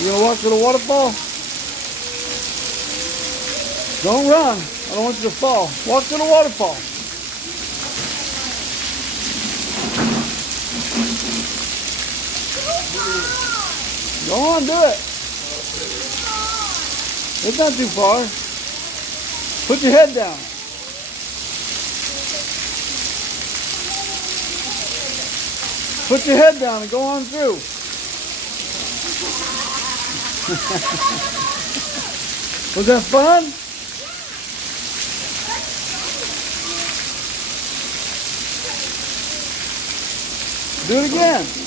You gonna walk to the waterfall? Don't run. I don't want you to fall. Walk to the waterfall. Go on, do it. It's not too far. Put your head down. Put your head down and go on through. Was that fun? Do it again.